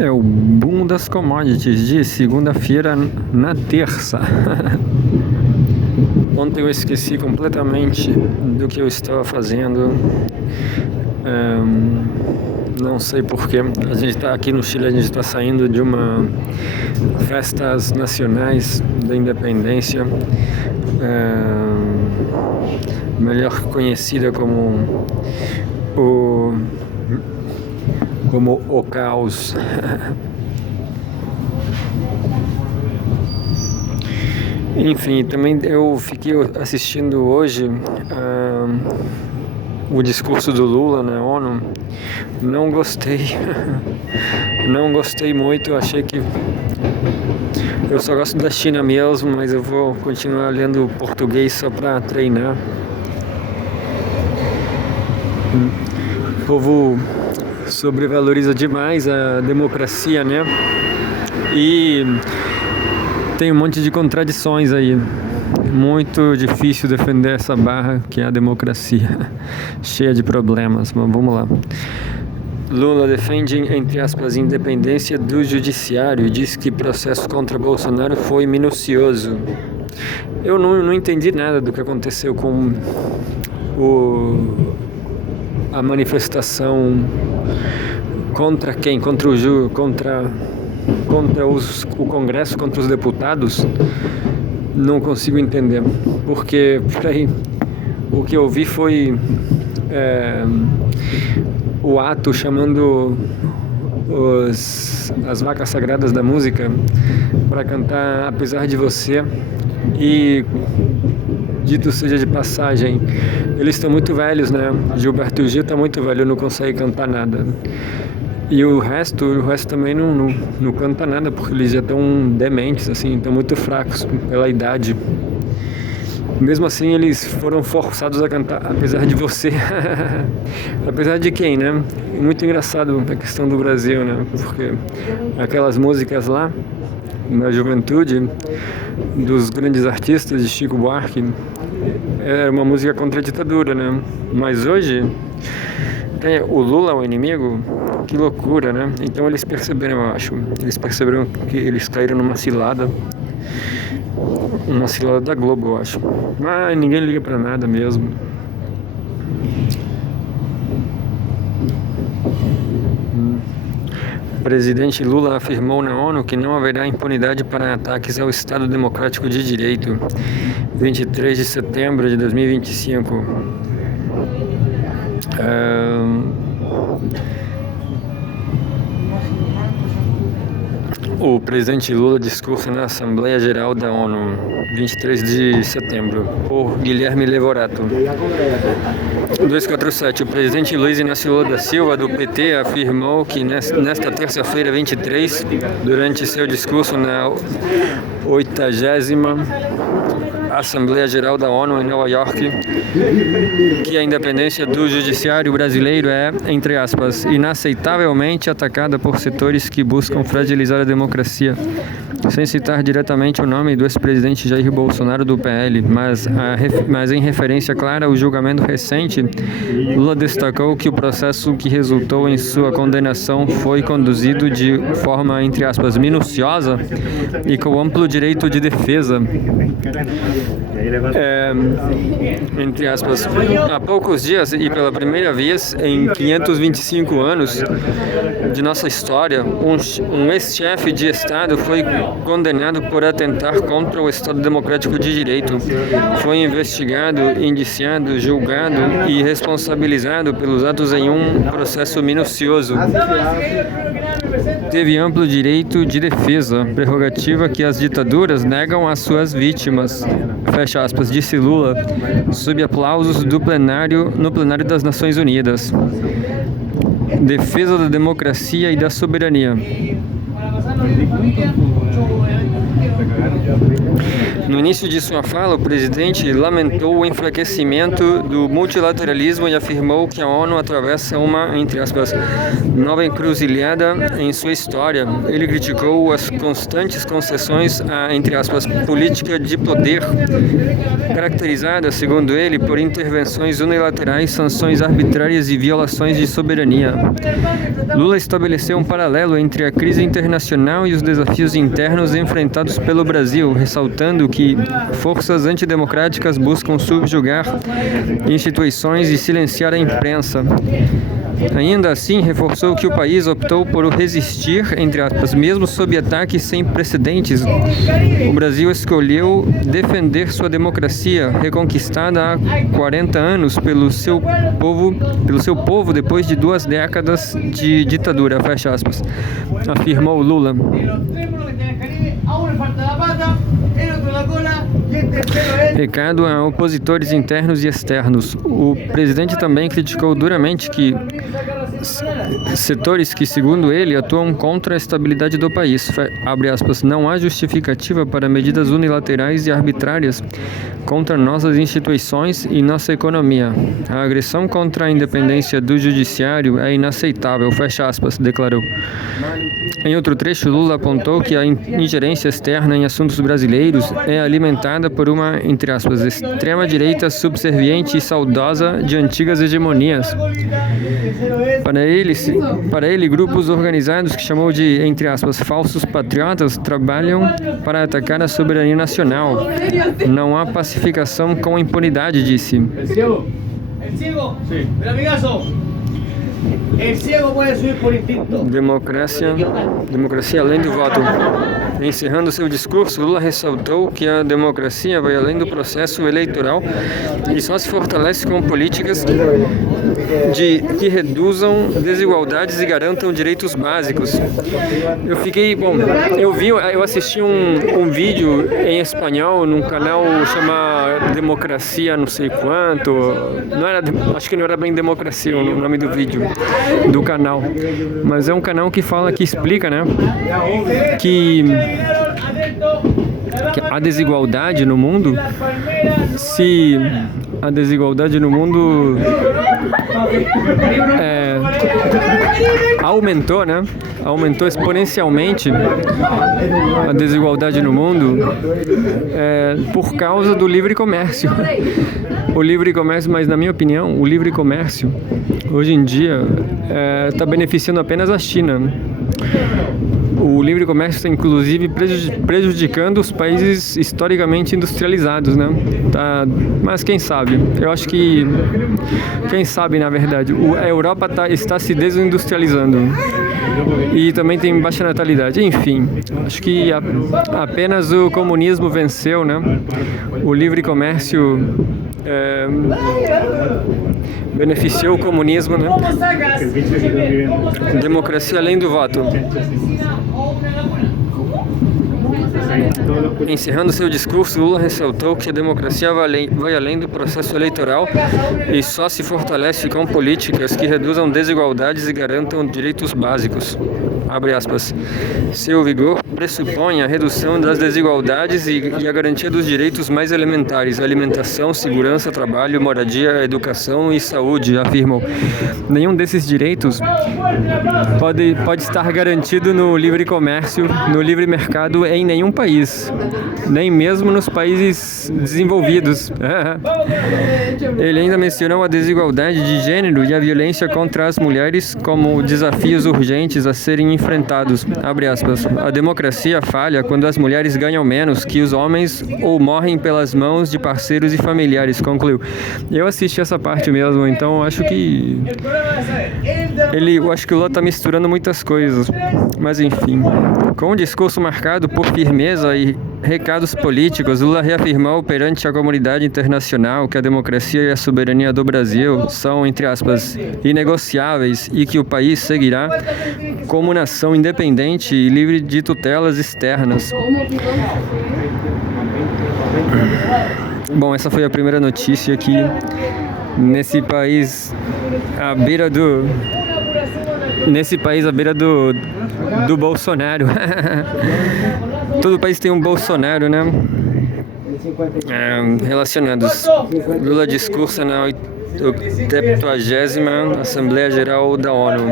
É o boom das commodities de segunda-feira na terça. Ontem eu esqueci completamente do que eu estava fazendo. Não sei porquê. A gente está aqui no Chile, a gente está saindo de uma festas nacionais da independência, melhor conhecida como o caos. Enfim, também eu fiquei assistindo hoje o discurso do Lula na ONU. Não gostei. Não gostei muito. Achei que eu só gosto da China mesmo, mas eu vou continuar lendo português só para treinar. O povo sobrevaloriza demais a democracia, né? E tem um monte de contradições aí. Muito difícil defender essa barra que é a democracia, cheia de problemas, mas vamos lá. Lula defende, entre aspas, independência do judiciário e diz que processo contra Bolsonaro foi minucioso. Eu não entendi nada do que aconteceu com a manifestação contra quem? Contra o Congresso, contra os deputados. Não consigo entender, porque o que eu vi foi o ato chamando as vacas sagradas da música para cantar Apesar de Você. E dito seja de passagem, eles estão muito velhos, né? Gilberto Gil está muito velho, não consegue cantar nada. E o resto também não canta nada, porque eles já estão dementes, assim, estão muito fracos pela idade. Mesmo assim, eles foram forçados a cantar Apesar de Você. Apesar de quem, né? Muito engraçado a questão do Brasil, né? Porque aquelas músicas lá, na juventude, dos grandes artistas de Chico Buarque, era uma música contra a ditadura, né? Mas hoje, o Lula é o inimigo? Que loucura, né? Então eles perceberam, eu acho. Eles perceberam que eles caíram numa cilada. Uma cilada da Globo, eu acho. Mas ninguém liga pra nada mesmo. O presidente Lula afirmou na ONU que não haverá impunidade para ataques ao Estado Democrático de Direito. 23 de setembro de 2025. O presidente Lula discursa na Assembleia Geral da ONU, 23 de setembro, por Guilherme Levorato. 247. O presidente Luiz Inácio Lula da Silva, do PT, afirmou que nesta terça-feira, 23, durante seu discurso na 80ª Assembleia Geral da ONU em Nova York, que a independência do judiciário brasileiro é, entre aspas, inaceitavelmente atacada por setores que buscam fragilizar a democracia, sem citar diretamente o nome do ex-presidente Jair Bolsonaro do PL, mas em referência clara ao julgamento recente, Lula destacou que o processo que resultou em sua condenação foi conduzido de forma, entre aspas, minuciosa e com amplo direito de defesa. Entre aspas, há poucos dias e pela primeira vez em 525 anos de nossa história, um ex-chefe de Estado foi condenado por atentar contra o Estado Democrático de Direito. Foi investigado, indiciado, julgado e responsabilizado pelos atos em um processo minucioso. Teve amplo direito de defesa, prerrogativa que as ditaduras negam às suas vítimas. Fecha aspas, disse Lula, sob aplausos no plenário das Nações Unidas. Defesa da democracia e da soberania. No início de sua fala, o presidente lamentou o enfraquecimento do multilateralismo e afirmou que a ONU atravessa uma, entre aspas, nova encruzilhada em sua história. Ele criticou as constantes concessões à, entre aspas, política de poder, caracterizada, segundo ele, por intervenções unilaterais, sanções arbitrárias e violações de soberania. Lula estabeleceu um paralelo entre a crise internacional e os desafios internos enfrentados pelo Brasil, ressaltando que forças antidemocráticas buscam subjugar instituições e silenciar a imprensa. Ainda assim, reforçou que o país optou por resistir, entre aspas, mesmo sob ataques sem precedentes. O Brasil escolheu defender sua democracia, reconquistada há 40 anos pelo seu povo depois de 2 décadas de ditadura, fecha aspas, afirmou Lula. Recado a opositores internos e externos. O presidente também criticou duramente que setores que, segundo ele, atuam contra a estabilidade do país. Abre aspas, não há justificativa para medidas unilaterais e arbitrárias contra nossas instituições e nossa economia. A agressão contra a independência do judiciário é inaceitável, fecha aspas, declarou. Em outro trecho, Lula apontou que a ingerência externa em assuntos brasileiros é alimentada por uma, entre aspas, extrema-direita subserviente e saudosa de antigas hegemonias. Para ele, grupos organizados que chamou de, entre aspas, falsos patriotas trabalham para atacar a soberania nacional. Não há pacificação com impunidade, disse. Democracia além do voto. Encerrando seu discurso, Lula ressaltou que a democracia vai além do processo eleitoral e só se fortalece com políticas que reduzam desigualdades e garantam direitos básicos. Eu assisti um vídeo em espanhol num canal chamado Democracia não sei quanto, acho que não era bem Democracia o nome do vídeo, do canal, mas é um canal que explica, né, que a desigualdade no mundo, se a desigualdade no mundo aumentou exponencialmente a desigualdade no mundo por causa do livre comércio. O livre comércio, mas na minha opinião, o livre comércio hoje em dia está beneficiando apenas a China. O livre comércio está, inclusive, prejudicando os países historicamente industrializados, né? Mas quem sabe? Eu acho que... Quem sabe, na verdade? A Europa está se desindustrializando. E também tem baixa natalidade. Enfim, acho que apenas o comunismo venceu, né? O livre comércio beneficiou o comunismo, né? Democracia além do voto. Encerrando seu discurso, Lula ressaltou que a democracia vai além do processo eleitoral e só se fortalece com políticas que reduzam desigualdades e garantam direitos básicos. Abre aspas. Seu vigor pressupõe a redução das desigualdades e a garantia dos direitos mais elementares: alimentação, segurança, trabalho, moradia, educação e saúde, afirmou. Nenhum desses direitos pode estar garantido no livre comércio, no livre mercado em nenhum país, nem mesmo nos países desenvolvidos. Ele ainda mencionou a desigualdade de gênero e a violência contra as mulheres como desafios urgentes a serem enfrentados. Abre aspas. A democracia falha quando as mulheres ganham menos que os homens ou morrem pelas mãos de parceiros e familiares, concluiu. Eu assisti essa parte mesmo, então acho que o Lula está misturando muitas coisas, mas enfim. Com um discurso marcado por firmeza e recados políticos, Lula reafirmou perante a comunidade internacional que a democracia e a soberania do Brasil são, entre aspas, inegociáveis e que o país seguirá como nação independente e livre de tutelas externas. Bom, essa foi a primeira notícia aqui nesse país à beira nesse país à beira do Bolsonaro. Todo país tem um Bolsonaro, né? Relacionados. Lula discursa na 80ª Assembleia Geral da ONU.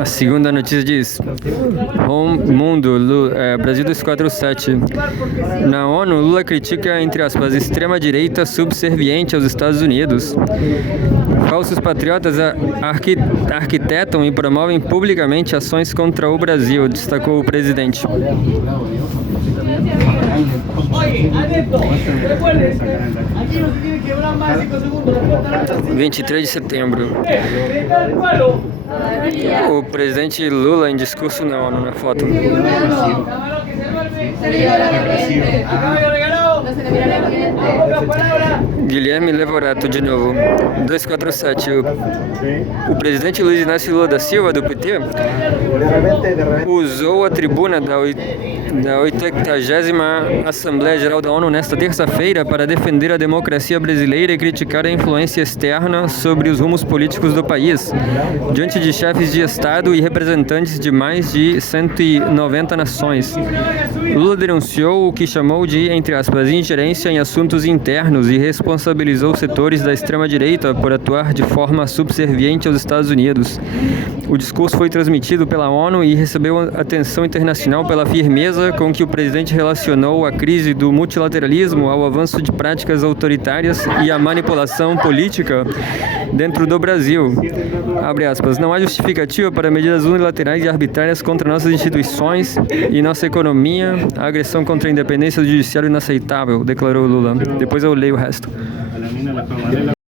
A segunda notícia diz: Brasil 247. Na ONU, Lula critica, entre aspas, extrema-direita subserviente aos Estados Unidos. Falsos patriotas arquitetam e promovem publicamente ações contra o Brasil, destacou o presidente. 23 de setembro. O presidente Lula em discurso na ONU, na foto. Guilherme Levorato, de novo. 247. O presidente Luiz Inácio Lula da Silva, do PT, usou a tribuna da 80ª Assembleia Geral da ONU nesta terça-feira para defender a democracia brasileira e criticar a influência externa sobre os rumos políticos do país, diante de chefes de Estado e representantes de mais de 190 nações. Lula denunciou o que chamou de, entre aspas, ingerência em assuntos internos e responsabilizou setores da extrema-direita por atuar de forma subserviente aos Estados Unidos. O discurso foi transmitido pela ONU e recebeu atenção internacional pela firmeza com que o presidente relacionou a crise do multilateralismo ao avanço de práticas autoritárias e à manipulação política dentro do Brasil. Abre aspas, não há justificativa para medidas unilaterais e arbitrárias contra nossas instituições e nossa economia. A agressão contra a independência do judiciário é inaceitável, declarou Lula. Depois eu leio o resto.